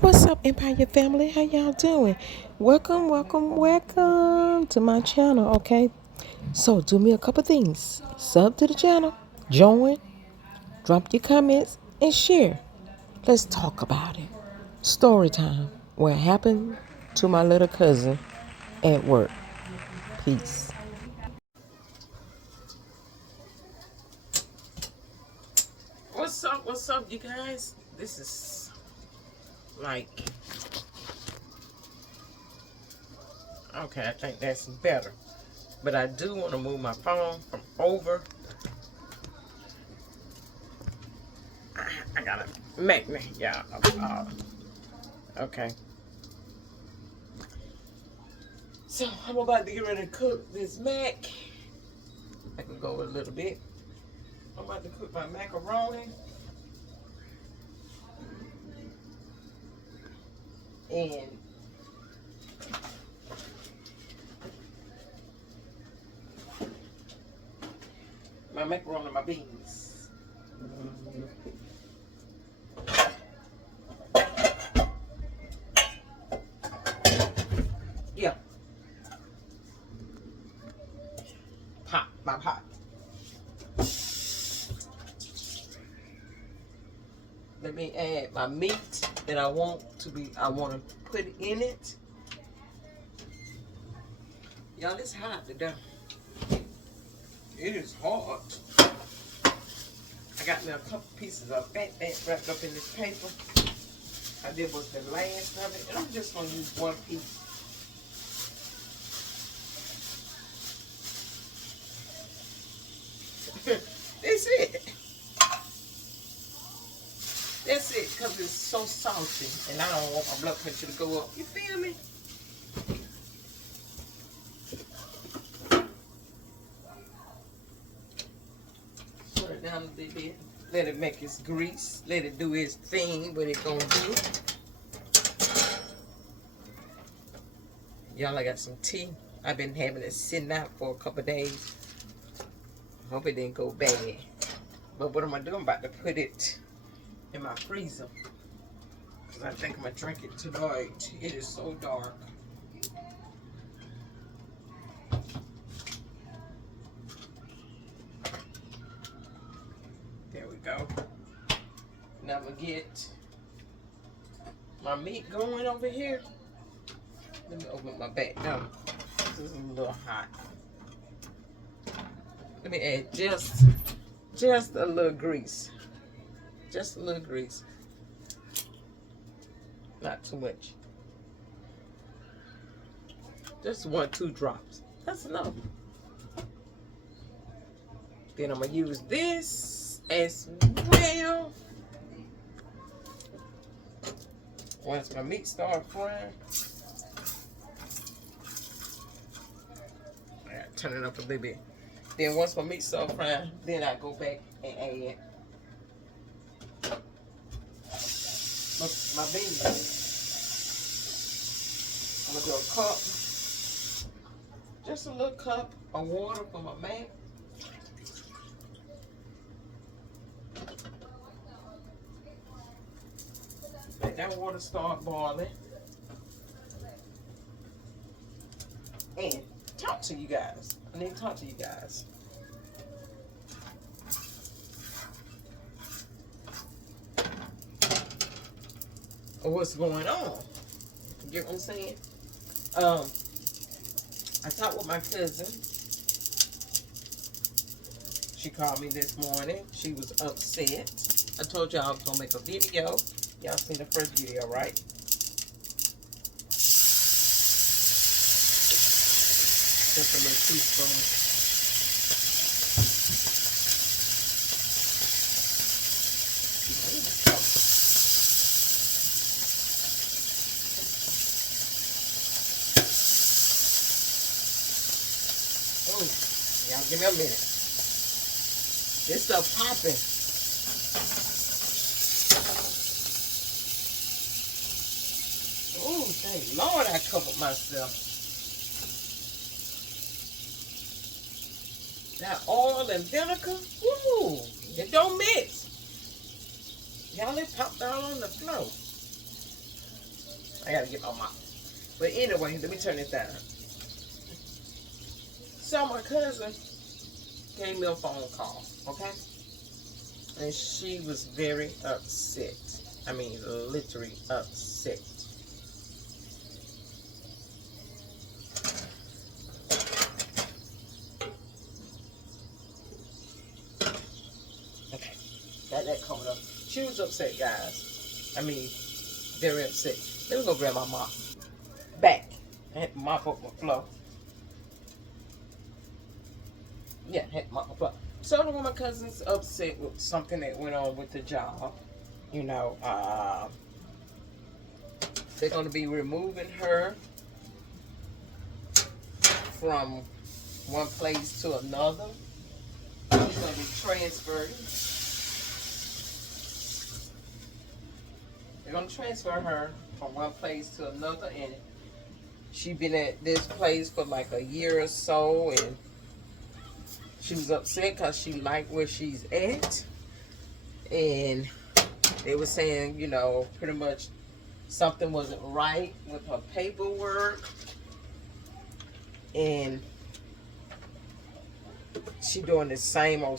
What's up, Empire family? How y'all doing? Welcome, welcome, welcome to my channel, okay? So, do me a couple things. Sub to the channel, join, drop your comments, and share. Let's talk about it. Story time. What happened to my little cousin at work. Peace. What's up, you guys? This is like, okay, I think that's better. But I do want to move my phone from over. I got a magnet, yeah. Okay. So I'm about to get ready to cook this mac. I can go a little bit. I'm about to cook my macaroni. And my macaroni and my beans. Yeah. My pot. Let me add my meat that I want to put in it. Y'all, it's hot today. It is hot. I got me a couple pieces of fat wrapped up in this paper. I did was the last of it, and I'm just gonna use one piece. That's it. That's it, because it's so salty, and I don't want my blood pressure to go up. You feel me? Put it down a little bit. Let it make its grease. Let it do its thing, what it gonna do. Y'all, I got some tea. I've been having it sitting out for a couple days. Hope it didn't go bad. But what am I doing? I'm about to put it in my freezer. Because I think I'm going to drink it tonight. It is so dark. There we go. Now I'm going to get my meat going over here. Let me open my back door. This is a little hot. Let me add just a little grease. Just a little grease. Not too much. Just 1-2 drops. That's enough. Then I'm going to use this as well. Once my meat starts frying, I gotta turn it up a little bit. Then once my meat starts frying, then I go back and add my beans. I'm gonna do a cup, just a little cup of water for my mac. Let that water start boiling. And talk to you guys. I need to talk to you guys. What's going on? You get what I'm saying? I talked with my cousin. She called me this morning. She was upset. I told y'all I was gonna make a video. Y'all seen the first video, right? Just a little teaspoon. Oh, y'all give me a minute. This stuff popping. Oh, thank Lord I covered myself. That oil and vinegar, woo, it don't mix. Y'all, it popped down on the floor. I gotta get my mop. But anyway, let me turn this down. So my cousin gave me a phone call, okay? And she was very upset. I mean, literally upset. Okay, got that coming up. She was upset, guys. I mean, very upset. Let me go grab my mop. Back. I had to mop up my floor. Yeah, I had to mop my floor. So the one of my cousins upset with something that went on with the job. You know, they're going to be removing her from one place to another. She's going to be transferred. They're going to transfer her from one place to another, and she's been at this place for like a year or so, and she was upset because she liked where she's at, and they were saying, you know, pretty much something wasn't right with her paperwork, and she doing the same old.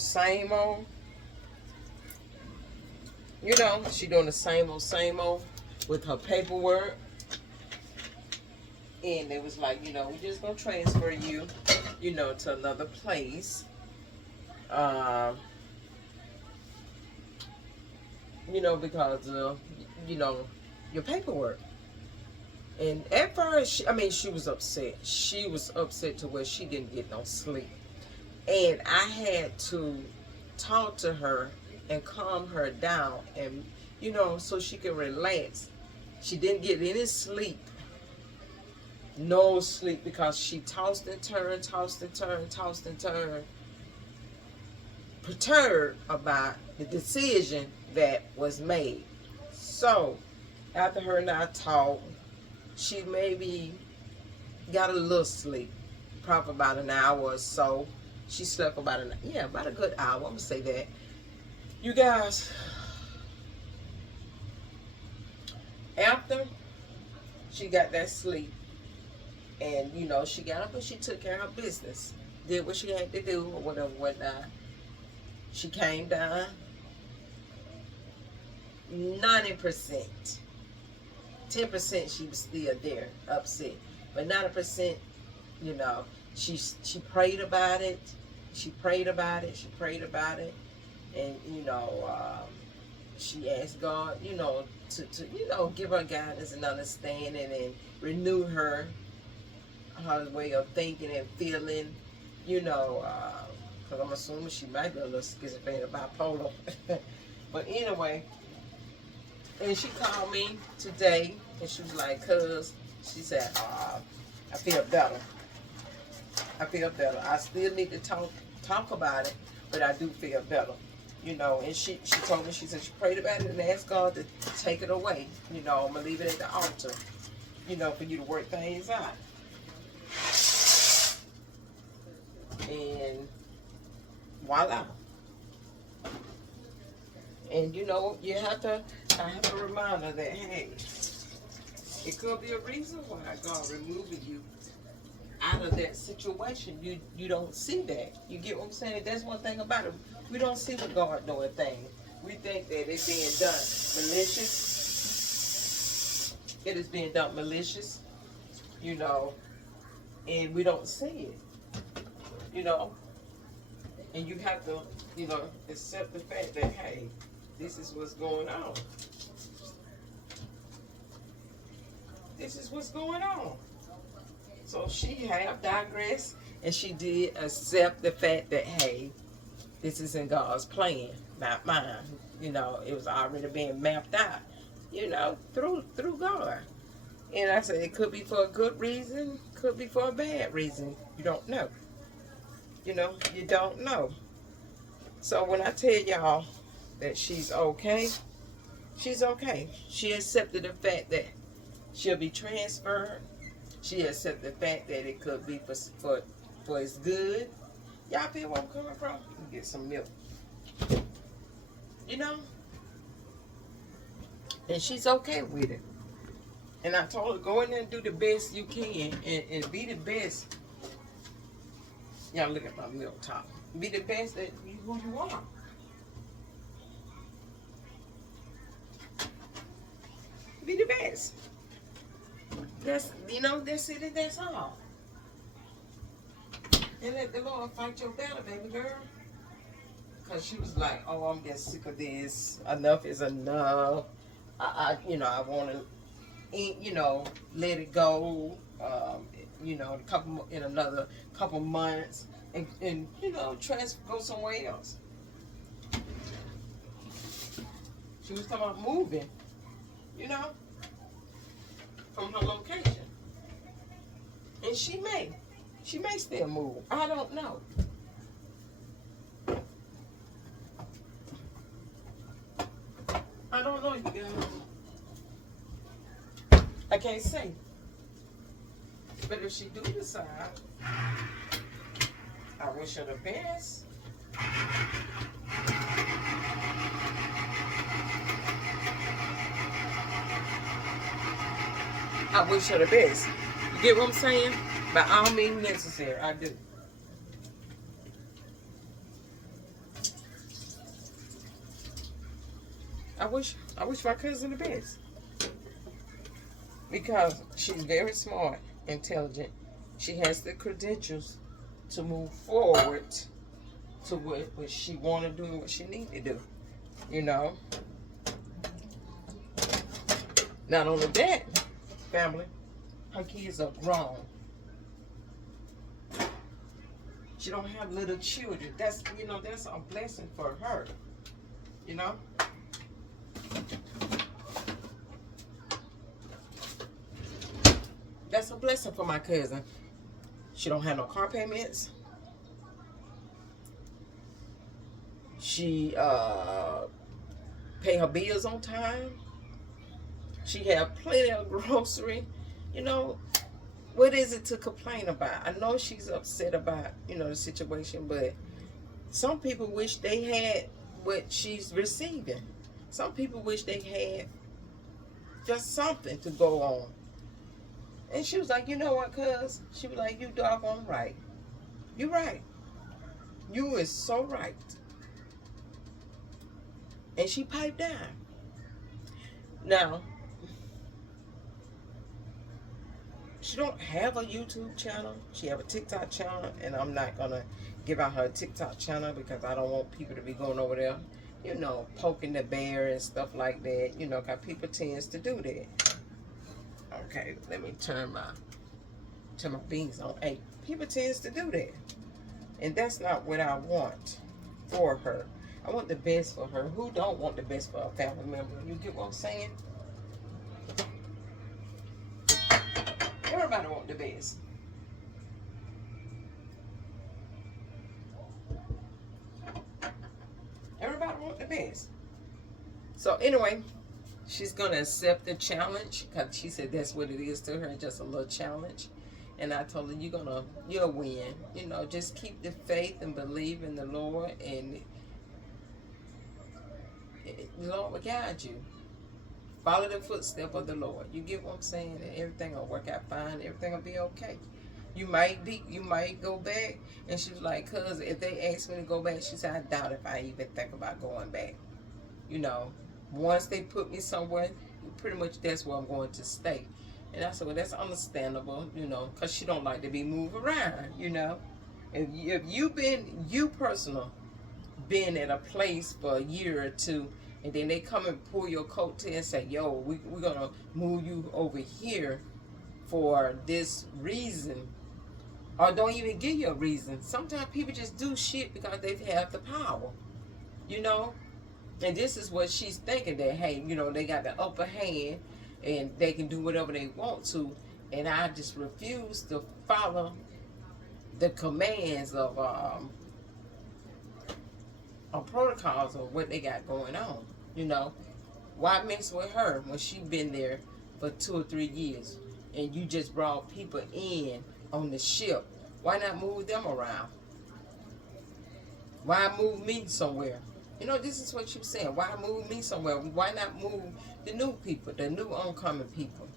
You know, she doing the same old with her paperwork. And it was like, you know, we're just gonna transfer you, you know, to another place. You know, because of, you know, your paperwork. And at first, she was upset. She was upset to where she didn't get no sleep. And I had to talk to her and calm her down, and, you know, so she could relax. She didn't get any sleep. No sleep, because she tossed and turned, perturbed about the decision that was made. So, after her and I talked, she maybe got a little sleep, probably about an hour or so. She slept about a good hour. I'm gonna say that. You guys, after she got that sleep, and, you know, she got up and she took care of her business, did what she had to do, or whatnot. She came down 90%. 10% she was still there, upset. But 90%, you know, she prayed about it. She prayed about it. And, you know, she asked God, you know, to you know, give her guidance and understanding, and renew her way of thinking and feeling, you know, because I'm assuming she might be a little schizophrenic, bipolar. But anyway, and she called me today, and she was like, "Cuz," she said, I feel better. I still need to talk about it, but I do feel better. You know, and she told me, she said she prayed about it and asked God to take it away. You know, I'm going to leave it at the altar, you know, for you to work things out. And voila. And, you know, I have to remind her that, hey, it could be a reason why God removing you out of that situation. You don't see that. You get what I'm saying? That's one thing about it. We don't see the God doing things. We think that it's being done malicious. It is being done malicious, you know, and we don't see it, you know. And you have to, you know, accept the fact that, hey, this is what's going on. This is what's going on. So she have digressed, and she did accept the fact that, hey, this is in God's plan, not mine. You know, it was already being mapped out, you know, through God. And I said it could be for a good reason, could be for a bad reason. You don't know. You know, you don't know. So when I tell y'all that she's okay, she's okay. She accepted the fact that she'll be transferred. She accepted the fact that it could be for its good. Y'all feel where I'm coming from? You can get some milk. You know? And she's okay with it. And I told her, go in there and do the best you can, and be the best. Y'all look at my milk top. Be the best at who you are. Be the best. That's, that's it, and that's all. And let the Lord fight your battle, baby girl. Because she was like, oh, I'm getting sick of this. Enough is enough. I want to, let it go. In another couple months, and go somewhere else. She was talking about moving, from her location, and she may still move. I don't know. I don't know, you guys. I can't say. But if she do decide, I wish her the best. I wish her the best. You get what I'm saying? By all means necessary, I do. I wish my cousin the best. Because she's very smart, intelligent. She has the credentials to move forward to what she want to do and what she need to do. Not only that, family, her kids are grown. She don't have little children. That's a blessing for her. That's a blessing for my cousin. She don't have no car payments. She pay her bills on time. She have plenty of grocery. What is it to complain about? I know she's upset about, the situation, but some people wish they had what she's receiving. Some people wish they had just something to go on. And she was like, you know what, cuz? She was like, you doggone right. You right. You is so right. And she piped down. Now, she don't have a YouTube channel. She have a TikTok channel, and I'm not going to give out her TikTok channel because I don't want people to be going over there, poking the bear and stuff like that, because people tends to do that. Okay, let me turn my beans on. Hey, people tends to do that. And that's not what I want for her. I want the best for her. Who don't want the best for a family member? You get what I'm saying? Everybody want the best. Everybody want the best. So anyway, she's going to accept the challenge because she said that's what it is to her, just a little challenge. And I told her, you'll win. Just keep the faith and believe in the Lord, and the Lord will guide you. Follow the footstep of the Lord. You get what I'm saying? And everything will work out fine. Everything will be okay. You might go back. And she was like, cuz if they ask me to go back, she said, I doubt if I even think about going back. Once they put me somewhere, pretty much that's where I'm going to stay. And I said, well, that's understandable, because she don't like to be moved around, If you've been at a place for a year or two, and then they come and pull your coattail and say, yo, we're going to move you over here for this reason, or don't even give you a reason. Sometimes people just do shit because they have the power, And this is what she's thinking, that, hey, they got the upper hand and they can do whatever they want to. And I just refuse to follow the commands of protocols of what they got going on. Why mess with her when she been there for 2 or 3 years and you just brought people in on the ship? Why not move them around? Why move me somewhere? This is what you're saying. Why move me somewhere? Why not move the new people, the new oncoming people?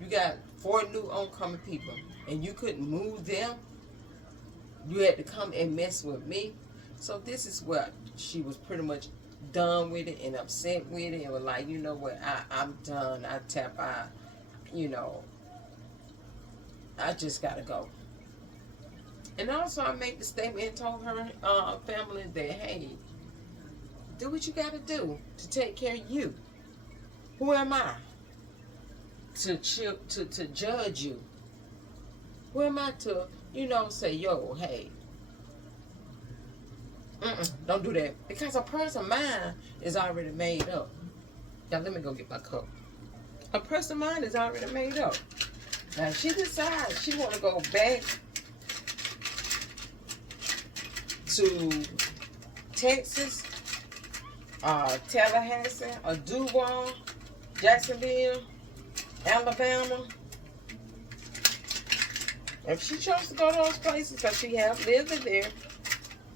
You got 4 new oncoming people, and you couldn't move them. You had to come and mess with me. So this is what she was pretty much done with it and upset with it, and was like, you know what, I'm done. I tap out. You know, I just gotta go. And also, I made the statement and told her family that, hey, do what you gotta do to take care of you. Who am I to judge you? Who am I to, say, yo, hey, don't do that. Because a person's mind is already made up. Now, let me go get my cup. A person's mind is already made up. Now, if she decides she want to go back to Texas, Tallahassee, or Duval, Jacksonville, Alabama, if she chose to go to those places because she have lived there,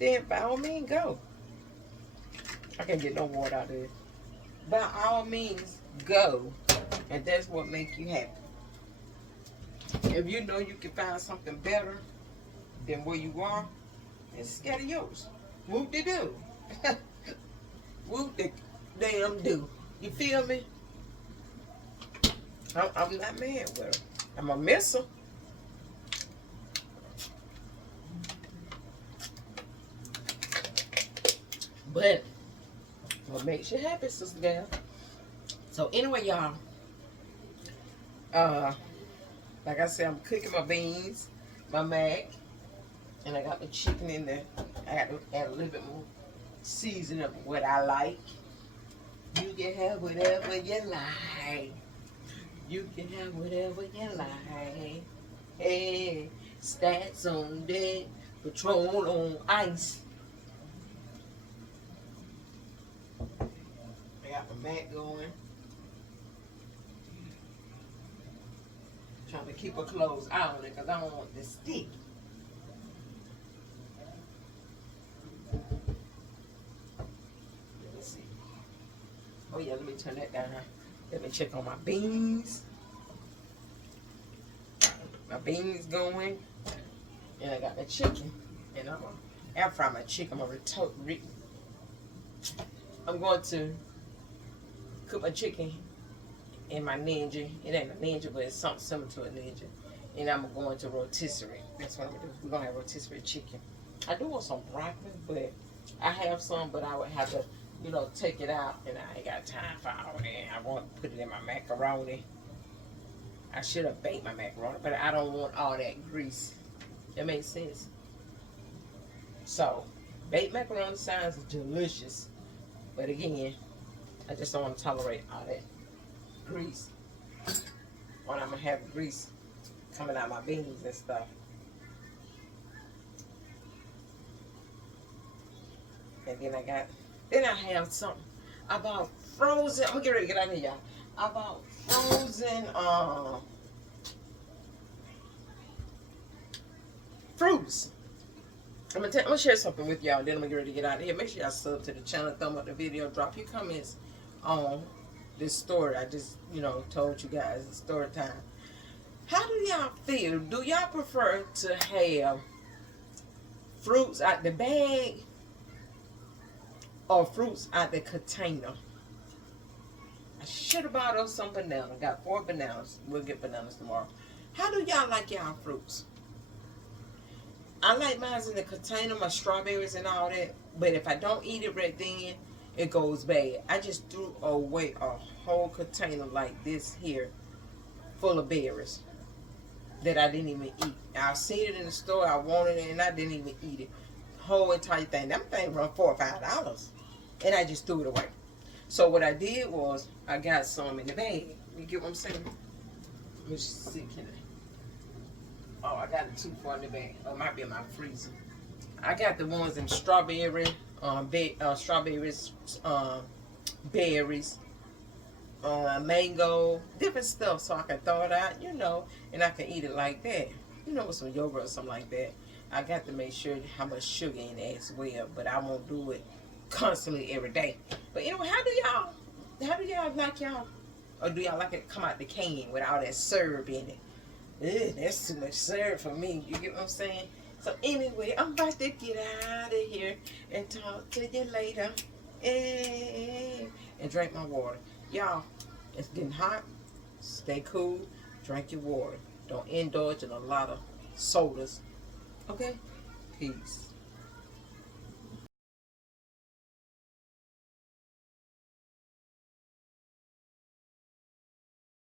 then by all means go. I can't get no water out of it. By all means, go. And that's what makes you happy. If you know you can find something better than where you are, it's scared of yours. Whoop de do. Whoop de damn do. You feel me? I'm not mad with her. I'm a miss her. But what makes you happy, sister gal? So anyway, y'all, like I said, I'm cooking my beans, my mac, and I got the chicken in there. I got to add a little bit more seasoning of what I like. You can have whatever you like. You can have whatever you like. Hey, stats on deck, Patrol on ice. I got my mac going. Trying to keep her clothes out on it because I don't want this stick. Let's see. Oh yeah, let me turn that down. Let me check on my beans. My beans going. And I got the chicken. And I'm going to air fry my chicken. I'm going to cook my chicken in my Ninja. It ain't a Ninja, but it's something similar to a Ninja. And I'm going to rotisserie. That's what I'm going to do. We're going to have rotisserie chicken. I do want some broccoli, but I have some, but I would have to, take it out. And I ain't got time for all that. I want to put it in my macaroni. I should have baked my macaroni, but I don't want all that grease. That makes sense. So, baked macaroni sounds delicious. But again, I just don't want to tolerate all that grease. When I'm going to have grease coming out of my beans and stuff. And then I have something. I bought frozen, I'm going to get ready to get out of here, y'all. I bought frozen fruits. I'm gonna share something with y'all, then I'm gonna get ready to get out of here. Make sure y'all sub to the channel, thumb up the video, drop your comments on this story. I just, told you guys it's story time. How do y'all feel? Do y'all prefer to have fruits out the bag or fruits out the container? I should have bought us some bananas. Got 4 bananas. We'll get bananas tomorrow. How do y'all like y'all fruits? I like mine in the container, my strawberries and all that. But if I don't eat it right then, it goes bad. I just threw away a whole container like this here full of berries that I didn't even eat. I seen it in the store, I wanted it, and I didn't even eat it. Whole entire thing. Them things run $4 or $5. And I just threw it away. So what I did was, I got some in the bag. You get what I'm saying? Let me see, can I? Oh, I got the 2 for in the bag. Oh, it might be in my freezer. I got the ones in strawberry, strawberries, berries, mango, different stuff, so I can throw it out, and I can eat it like that. With some yogurt or something like that. I got to make sure how much sugar in it as well, but I won't do it constantly every day. But anyway, how do y'all like y'all Or do y'all like it to come out the can with all that syrup in it? Ugh, that's too much syrup for me. You get what I'm saying? So anyway, I'm about to get out of here and talk to you later. And drink my water. Y'all, it's getting hot. Stay cool. Drink your water. Don't indulge in a lot of sodas. Okay? Peace.